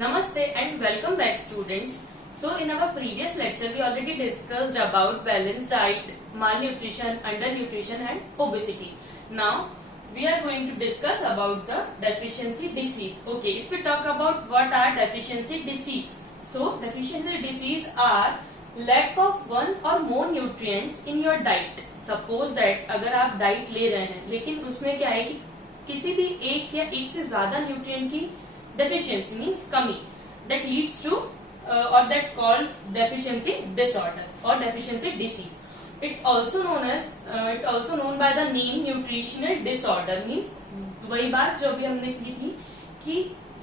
Namaste and welcome back, students. So in our previous lecture we already discussed about balanced diet, malnutrition, undernutrition and obesity. Now we are going to discuss about the deficiency disease. Okay, if we talk about what are deficiency disease, so deficiency disease are lack of one or more nutrients in your diet. Suppose that अगर आप diet ले रहे हैं लेकिन उसमें क्या है कि किसी भी एक या एक से ज्यादा न्यूट्रिएंट की deficiency means कमी, that leads to or that called deficiency disorder or deficiency disease. It also known by the name nutritional disorder means वही बात जो अभी हमने की थी कि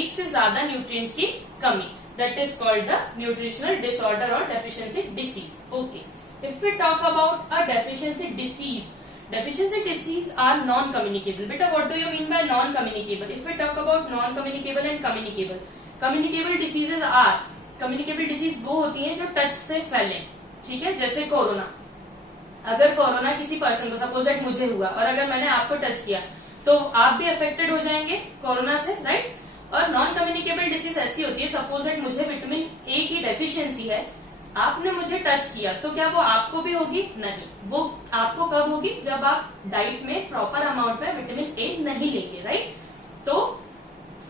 एक से ज्यादा न्यूट्रिएंट्स की कमी, that is called the nutritional disorder or deficiency disease. Okay, if we talk about a deficiency disease are non-communicable. Beta, what do you mean by non-communicable? If we talk about non-communicable and communicable diseases are, communicable disease वो होती हैं जो touch से फैले, ठीक है, जैसे corona. अगर कोरोना किसी पर्सन को, सपोज दैट मुझे हुआ और अगर मैंने आपको टच किया तो आप भी अफेक्टेड हो जाएंगे कोरोना से, राइट? और नॉन कम्युनिकेबल डिसीज ऐसी होती है, सपोज दैट मुझे विटामिन ए की डेफिशिएंसी है, आपने मुझे टच किया तो क्या वो आपको भी होगी? नहीं. वो आपको कब होगी? जब आप डाइट में प्रॉपर अमाउंट में विटामिन ए नहीं लेंगे, राइट? तो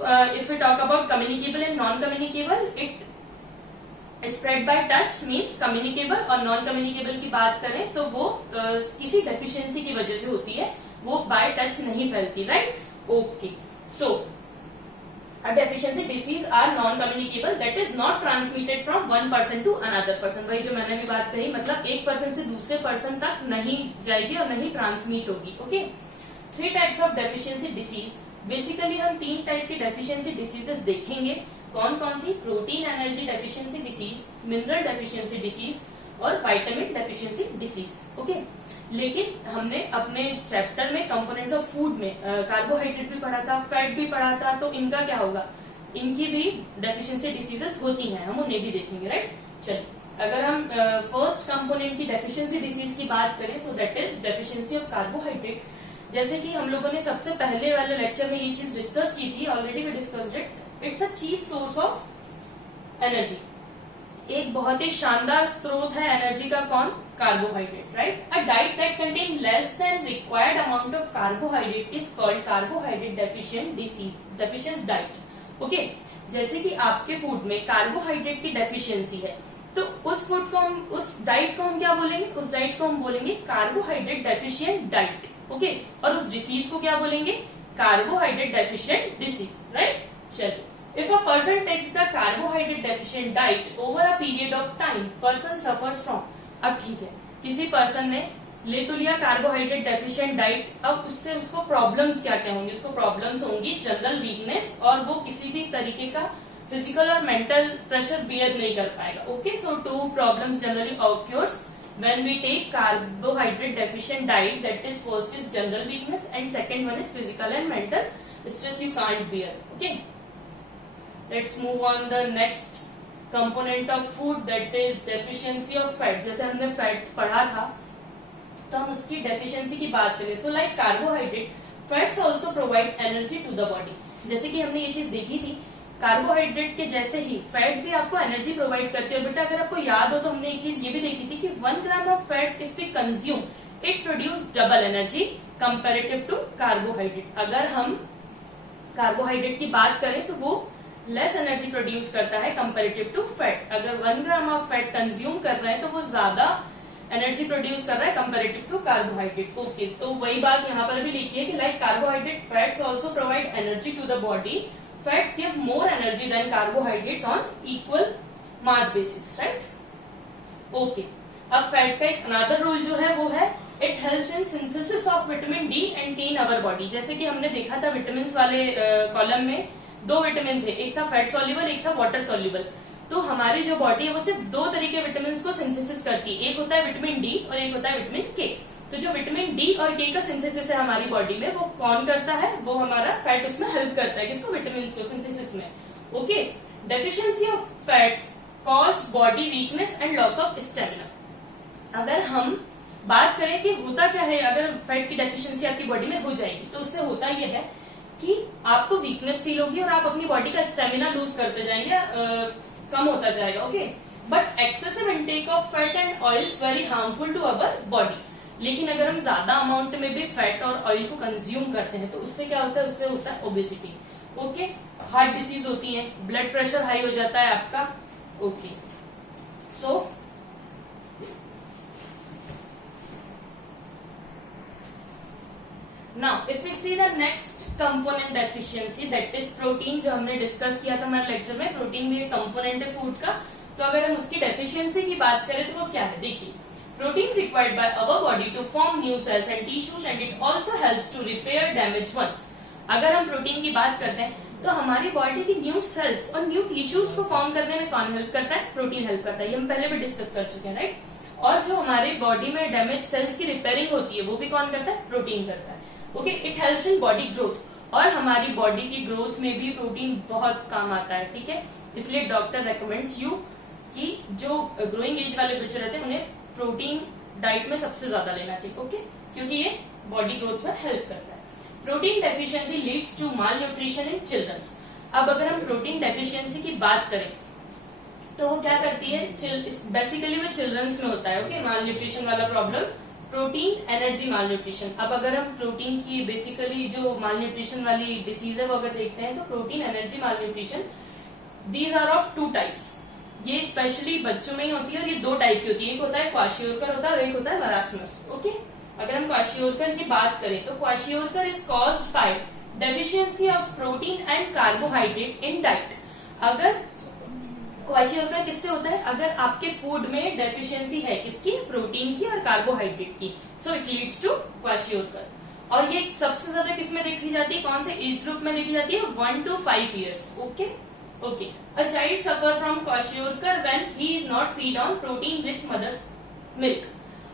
if you talk about communicable and non communicable, it spread by touch means communicable, और नॉन कम्युनिकेबल की बात करें तो वो किसी डेफिशिएंसी की वजह से होती है, वो बाय टच नहीं फैलती, right? Okay, so a deficiency disease are non-communicable, that is not transmitted from one person to another person. वही जो मैंने भी बात कही, मतलब एक पर्सन से दूसरे पर्सन तक नहीं जाएगी और नहीं ट्रांसमिट होगी. Okay, 3 types of deficiency disease. Basically हम 3 टाइप की डेफिशिएंसी डिसीजेस देखेंगे. कौन कौन सी? Protein energy deficiency disease, mineral deficiency disease और विटामिन डेफिशिएंसी डिसीज. ओके, लेकिन हमने अपने चैप्टर में कंपोनेंट्स ऑफ फूड में कार्बोहाइड्रेट भी पढ़ा था, फैट भी पढ़ा था, तो इनका क्या होगा? इनकी भी डेफिशिएंसी डिसीजेस होती हैं, हम उन्हें भी देखेंगे, राइट? चलिए, अगर हम फर्स्ट कंपोनेंट की डेफिशिएंसी डिसीज की बात करें, so that is deficiency of carbohydrate. जैसे कि हम लोगों ने सबसे पहले वाले लेक्चर में ये चीज डिस्कस की थी, already we discussed it. It's a chief source of energy. एक बहुत ही शानदार स्रोत है एनर्जी का. कौन? Carbohydrate, right? A diet that contain less than required amount of carbohydrate is called carbohydrate deficient disease, deficient diet. Okay, जैसे कि आपके फूड में कार्बोहाइड्रेट की डेफिशिएंसी है तो उस फूड को हम, उस डाइट को हम क्या बोलेंगे? उस डाइट को हम बोलेंगे कार्बोहाइड्रेट डेफिशिएंट डाइट. ओके, और उस डिसीज को क्या बोलेंगे? Carbohydrate deficient disease, right? चलिए, if a person takes the carbohydrate deficient diet over a period of time, person suffers from. अब ठीक है, किसी पर्सन ने ले तो लिया कार्बोहाइड्रेट डेफिशिएंट डाइट, अब उससे उसको प्रॉब्लम्स क्या क्या होंगी? उसको प्रॉब्लम्स होंगी जनरल वीकनेस, और वो किसी भी तरीके का फिजिकल और मेंटल प्रेशर बियर नहीं कर पाएगा. Okay, so 2 problems generally occurs when we take carbohydrate deficient diet. That is, first is general weakness and second one is physical and mental stress you can't bear. Okay, let's move on the next component of food, that is deficiency of fat. जैसे हमने fat पढ़ा था तो हम उसकी deficiency की बात करें. So like carbohydrate, fats also provide energy to the body. जैसे कि हमने ये चीज देखी थी, कार्बोहाइड्रेट के जैसे ही फैट भी आपको एनर्जी प्रोवाइड करती है. बेटा, अगर आपको याद हो तो हमने एक चीज ये भी देखी थी कि 1 gram of fat if we consume it produce double energy comparative to carbohydrate. अगर हम कार्बोहाइड्रेट की बात करें तो वो लेस एनर्जी प्रोड्यूस करता है कंपेरेटिव टू फैट. अगर 1 ग्राम ऑफ फैट कंज्यूम कर रहे हैं तो वो ज्यादा एनर्जी प्रोड्यूस कर रहा है कंपेरेटिव टू कार्बोहाइड्रेट. ओके, तो वही बात यहाँ पर भी लिखी है कि like carbohydrate, fats also provide energy to the body. Fats give more energy than carbohydrates on equal mass basis, right? Okay, अब फैट का एक अनदर रोल जो है वो है it helps in synthesis of vitamin D and K in our body. जैसे कि हमने देखा था विटामिन वाले कॉलम में 2 विटामिन थे, एक था फैट सॉल्युबल, एक था वाटर सॉल्युबल. तो हमारी जो बॉडी है वो सिर्फ 2 तरीके विटामिन को सिंथेसिस करती है, एक होता है विटामिन डी और एक होता है विटामिन के. तो जो विटामिन डी और के का सिंथेसिस है हमारी बॉडी में, वो कौन करता है? वो हमारा फैट उसमें हेल्प करता है. किसको? विटामिन को सिंथेसिस में. Okay, deficiency of fats cause body weakness and loss of stamina. अगर हम बात करें कि होता क्या है अगर फैट की डेफिशिएंसी आपकी बॉडी में हो जाएगी, तो उससे होता यह है कि आपको वीकनेस फील होगी और आप अपनी बॉडी का स्टेमिना लूज करते जाएंगे, कम होता जाएगा। Okay, but excessive intake of fat and oils very harmful to our body. लेकिन अगर हम ज्यादा अमाउंट में भी फैट और ऑयल को कंज्यूम करते हैं तो उससे क्या होता है, उससे होता है ओबेसिटी। ओके, हार्ट डिसीज होती है, ब्लड प्रेशर हाई हो जाता है आपका। Okay, so now if we see the next component deficiency that is protein, जो हमने डिस्कस किया था हमारे लेक्चर में, प्रोटीन भी एक कंपोनेंट है फूड का। तो अगर हम उसकी डेफिशिएंसी की बात करें तो वो क्या है, देखिए, protein required by our body to form new cells and tissues and it also helps to repair damage ones. अगर हम प्रोटीन की बात करते हैं तो हमारी बॉडी की न्यू सेल्स और न्यू टिश्यूज को फॉर्म करने में कौन हेल्प करता है, प्रोटीन हेल्प करता है। ये हम पहले भी डिस्कस कर चुके हैं, राइट। और जो हमारी बॉडी में डैमेज सेल्स की रिपेयरिंग होती है वो भी कौन करता है, प्रोटीन करता है। Okay, it helps in body growth, और हमारी बॉडी की ग्रोथ में भी प्रोटीन बहुत काम आता है। ठीक है, इसलिए डॉक्टर रेकमेंड्स यू कि जो ग्रोइंग एज वाले बच्चे रहते हैं उन्हें प्रोटीन डाइट में सबसे ज्यादा लेना चाहिए। ओके, क्योंकि ये बॉडी ग्रोथ में हेल्प करता है। Protein deficiency leads to malnutrition in childrens. अब अगर हम प्रोटीन डेफिशिएंसी की बात करें तो वो क्या करती है, बेसिकली वो चिल्ड्रंस में होता है। ओके, माल न्यूट्रिशन वाला प्रॉब्लम, प्रोटीन एनर्जी माल न्यूट्रिशन। अब अगर हम प्रोटीन की बेसिकली जो माल न्यूट्रिशन वाली डिसीज है वो अगर देखते हैं तो protein energy malnutrition, these are of two types. ये स्पेशली बच्चों में ही होती है और ये दो टाइप की होती है, एक होता है क्वाशियोरकर होता है और एक होता है मरासमस। ओके, अगर हम क्वाशियोरकर की बात करें तो kwashiorkor is caused by deficiency of protein and carbohydrate in diet. अगर क्वाशियोरकर किससे होता है, अगर आपके फूड में डेफिशिएंसी है किसकी, प्रोटीन की और कार्बोहाइड्रेट की, so it leads to kwashiorkor. और ये सबसे ज्यादा किसमें देखी जाती है, कौन से एज ग्रुप में देखी जाती है, 1 to 5 years। Okay, a child suffer from kwashiorkor when he is not feed on protein rich mother's milk।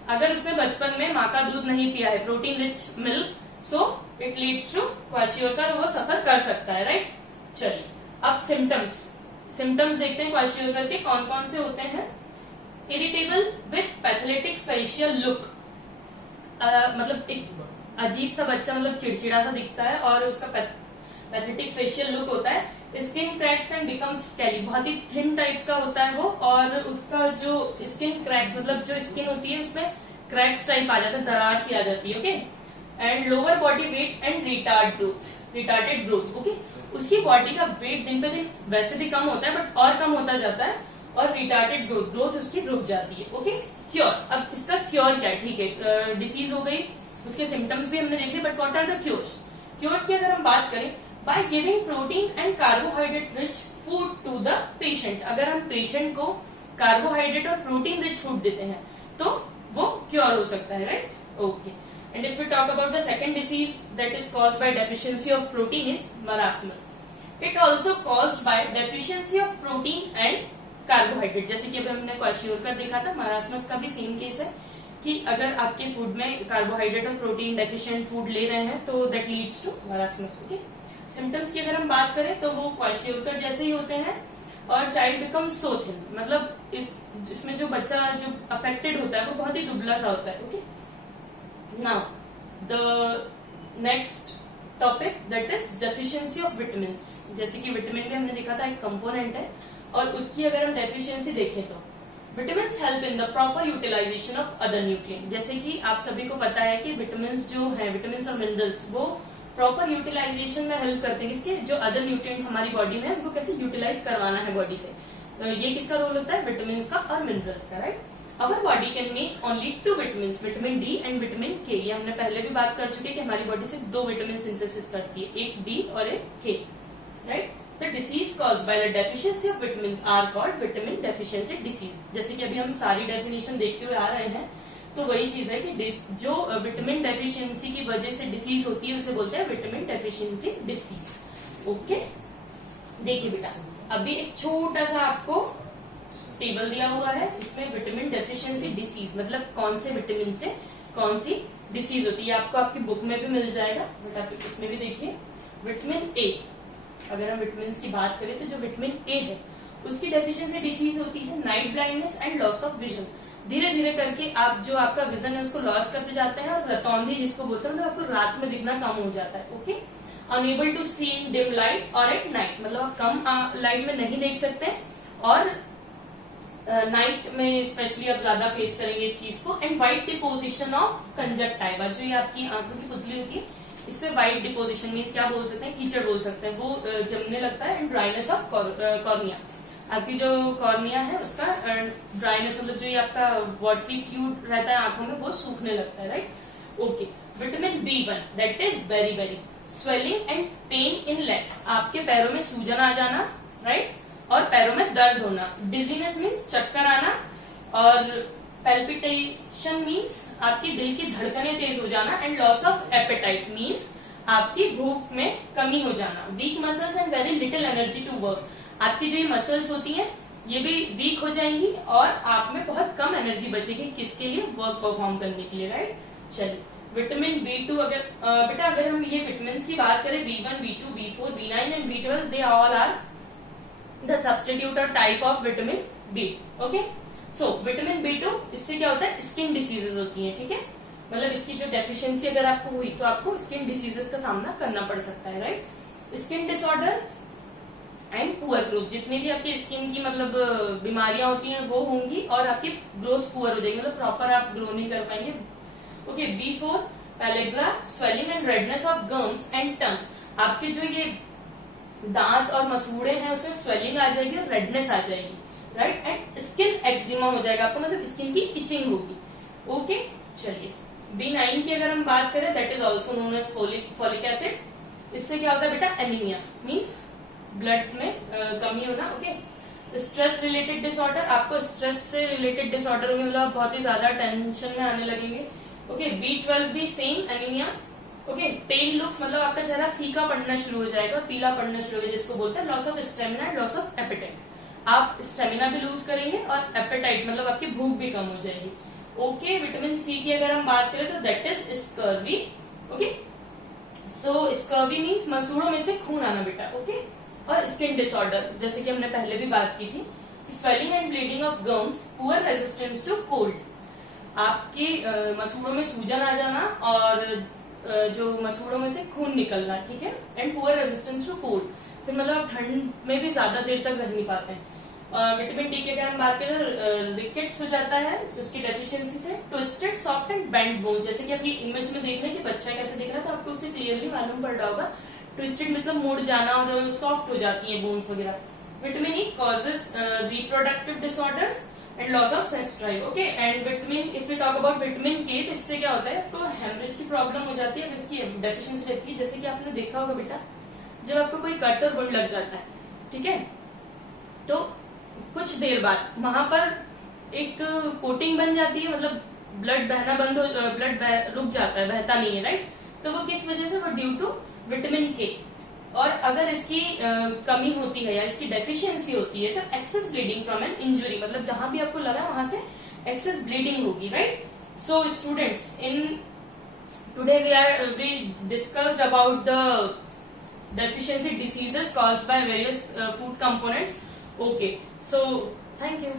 अगर उसने बचपन में माँ का दूध नहीं पिया है, protein rich milk, so it leads to kwashiorkor, वो सफर कर सकता है, राइट। चलिए, अब सिम्टम्स देखते हैं क्वाशियोरकर के कौन कौन से होते हैं। इरिटेबल विथ पैथोलिटिक फेशियल लुक, मतलब एक अजीब सा बच्चा, मतलब चिड़चिड़ा सा दिखता है और उसका पैथेटिक फेशियल लुक होता है। Skin cracks and becomes scaly, बहुत ही थिन टाइप का होता है वो, और उसका जो स्किन क्रैक्स मतलब जो स्किन होती है उसमें क्रैक्स टाइप आ जाता है, दरार सी आ जाती है। Okay, and lower body weight and retarded growth. Okay, उसकी बॉडी का वेट दिन पे दिन वैसे भी कम होता है बट और कम होता जाता है, और रिटार्डेड ग्रोथ उसकी रुक जाती है। ओके, क्योर, अब इसका क्योर क्या है, ठीक है, डिसीज हो गई, उसके सिम्टम्स भी हमने देखे, but what are the cures. Cures की अगर हम बात करें, by giving protein and carbohydrate rich food to the patient. अगर हम पेशेंट को कार्बोहाइड्रेट और प्रोटीन रिच फूड देते हैं तो वो क्योर हो सकता है, right. Okay, and if we talk about the second disease that is caused by deficiency of protein is marasmus. It also caused by deficiency of protein and carbohydrate. जैसे कि अभी हमने क्वाशियोरकर देखा था, मरासमस का भी सेम केस है कि अगर आपके फूड में कार्बोहाइड्रेट और प्रोटीन डेफिशिएंट फूड ले रहे हैं तो that leads to marasmus. Okay, symptoms की अगर हम बात करें तो वो क्वाशियोरकर जैसे ही होते हैं, और चाइल्ड बिकम सो थिन, मतलब इसमें जो बच्चा जो अफेक्टेड होता है वो बहुत ही दुबला सा होता है। Okay, now the next topic that is deficiency of vitamin. जैसे कि विटामिन भी हमने देखा था एक कंपोनेंट है, और उसकी अगर हम डेफिशिएंसी देखें तो vitamin help in the proper utilisation of other nutrient. जैसे कि आप सभी को पता है कि विटामिन जो है, विटामिन और मिनरल्स, वो प्रॉपर यूटिलाइजेशन में हेल्प करते हैं। इसके जो अदर न्यूट्रिएंट्स हमारी बॉडी में है उनको कैसे यूटिलाइज करवाना है बॉडी से, ये किसका रोल होता है, विटामिन का और मिनरल्स का, right. Our body can make only 2 vitamin, vitamin D and vitamin के। ये हमने पहले भी बात कर चुके हैं कि हमारी बॉडी से 2 विटामिन सिंथेसिस करती है, एक डी और एक K, right. The disease caused by the deficiency of vitamin are called vitamin deficiency disease. जैसे कि अभी हम सारी डेफिनेशन देखते हुए आ रहे हैं, तो वही चीज है कि जो विटामिन डेफिशिएंसी की वजह से डिसीज होती है उसे बोलते हैं विटामिन डेफिशिएंसी डिसीज। ओके, देखिए बेटा, अभी एक छोटा सा आपको टेबल दिया हुआ है, इसमें विटामिन डेफिशिएंसी डिसीज मतलब कौन से विटामिन से कौन सी डिसीज होती है, आपको आपकी बुक में भी मिल जाएगा, बट आप इसमें भी देखिए। विटामिन ए, अगर हम विटामिन की बात करें तो जो विटामिन ए है उसकी डेफिशिएंसी डिसीज होती है night blindness and loss of vision. धीरे धीरे करके आप जो आपका विजन है उसको लॉस करते जाते हैं, और रतौंधी जिसको बोलते हैं, मतलब आपको रात में दिखना कम हो जाता है। Okay, unable to see in dim light और एट नाइट, मतलब आप कम लाइट में नहीं देख सकते और नाइट में स्पेशली आप ज्यादा फेस करेंगे इस चीज को। And white deposition of conjunctiva, जो ये आपकी आंखों की पुतली होती है इस पे वाइट डिपोजिशन मीन्स क्या बोल सकते हैं, कीचड़ बोल सकते हैं, वो जमने लगता है। एंड ड्राइनेस ऑफ कॉर्निया, आपकी जो कॉर्निया है उसका ड्राइनेस मतलब जो ये आपका वाटरी फ्लूइड रहता है आंखों में वो सूखने लगता है, right. Okay, vitamin B1 that is beriberi swelling and pain in legs, आपके पैरों में सूजन आ जाना, राइट, और पैरों में दर्द होना। डिजीनेस मीन्स चक्कर आना, और पैल्पिटेशन मीन्स आपकी दिल की धड़कनें तेज हो जाना। And loss of appetite means आपकी भूख में कमी हो जाना। Weak muscles and very little energy to work, आपकी जो ये मसल्स होती हैं ये भी वीक हो जाएंगी और आप में बहुत कम एनर्जी बचेगी, किसके लिए, वर्क परफॉर्म करने के लिए, राइट। चलिए, विटामिन B2 अगर बेटा अगर हम ये विटामिन की बात करें B1, B2, B4, B9 and B12 they all are the substitute और type of vitamin B। Okay, so vitamin B2 इससे क्या होता है, स्किन डिसीजेज होती है, ठीक है, मतलब इसकी जो डेफिशिएंसी अगर आपको हुई तो आपको स्किन डिसीजेस का सामना करना पड़ सकता है, right. Skin disorders and poor growth, जितनी भी आपकी स्किन की मतलब बीमारियां होती हैं वो होंगी और आपकी ग्रोथ पुअर हो जाएगी, मतलब प्रॉपर आप ग्रो नहीं कर पाएंगे। Okay, B4 pellagra swelling and redness of gums and tongue, आपके जो ये दांत और मसूड़े हैं उसमें स्वेलिंग आ जाएगी और रेडनेस आ जाएगी, राइट। एंड स्किन एक्जिमा हो जाएगा आपको, मतलब स्किन की इचिंग होगी। ओके, चलिए, B9 की अगर हम बात करें that is also known as folic acid, इससे क्या होता है बेटा, एनीमिया मीन्स ब्लड में कमी होना। ओके, स्ट्रेस रिलेटेड डिसऑर्डर, आपको स्ट्रेस से रिलेटेड डिसऑर्डर होंगे, मतलब बहुत ही ज्यादा टेंशन में आने लगेंगे। ओके, B12 भी सेम, एनीमिया। ओके, पेल लुक्स, मतलब आपका चेहरा फीका पड़ना शुरू हो जाएगा, पीला पड़ना शुरू हो जाएगा, जिसको बोलते हैं loss of stamina and loss of apatite, आप स्टेमिना भी लूज करेंगे और एपेटाइट मतलब आपकी भूख भी कम हो जाएगी। ओके, विटामिन C की अगर हम बात करें तो that is scurvy. Okay, so scurvy means मसूड़ों में से खून आना बेटा। ओके, और स्किन डिसऑर्डर जैसे कि हमने पहले भी बात की थी, swelling and bleeding of gums, poor resistance to cold, आपकी मसूड़ों में सूजन आ जाना और जो मसूड़ों में से खून निकलना, ठीक है, and poor resistance to cold, फिर मतलब आप ठंड में भी ज्यादा देर तक रह नहीं पाते हैं। विटामिन D की अगर हम बात करें तो रिकेट्स हो जाता है उसकी डेफिशिएंसी से। Twisted soft and bend bones, जैसे कि आप ये इमेज में देख रहे हैं कि बच्चा कैसे दिख रहा है तो आपको उससे क्लियरली मालूम पड़ रहा होगा, ट्विस्टेड मतलब मुड़ जाना और सॉफ्ट हो जाती है बोन्स वगैरह। Vitamin E causes reproductive disorders and loss of sex drive. Okay, and vitamin, if you talk about vitamin K तो इससे क्या होता है, तो हेमरेज की प्रॉब्लम हो जाती है, इसकी डेफिशिएंसी रहती है, जैसे कि आपने देखा होगा बेटा जब आपको कोई कट और वुंड लग जाता है, ठीक है, तो कुछ देर बाद वहां पर एक कोटिंग बन जाती है, मतलब ब्लड बहना बंद हो, ब्लड रुक जाता है, बहता नहीं है, राइट, तो वो किस वजह से, वो ड्यू टू विटामिन K। और अगर इसकी कमी होती है या इसकी डेफिशिएंसी होती है तो excess bleeding from an injury, मतलब जहां भी आपको लगा वहां से एक्सेस ब्लीडिंग होगी, right. So students, in today we discussed about the deficiency diseases caused by various food components. Okay, so thank you.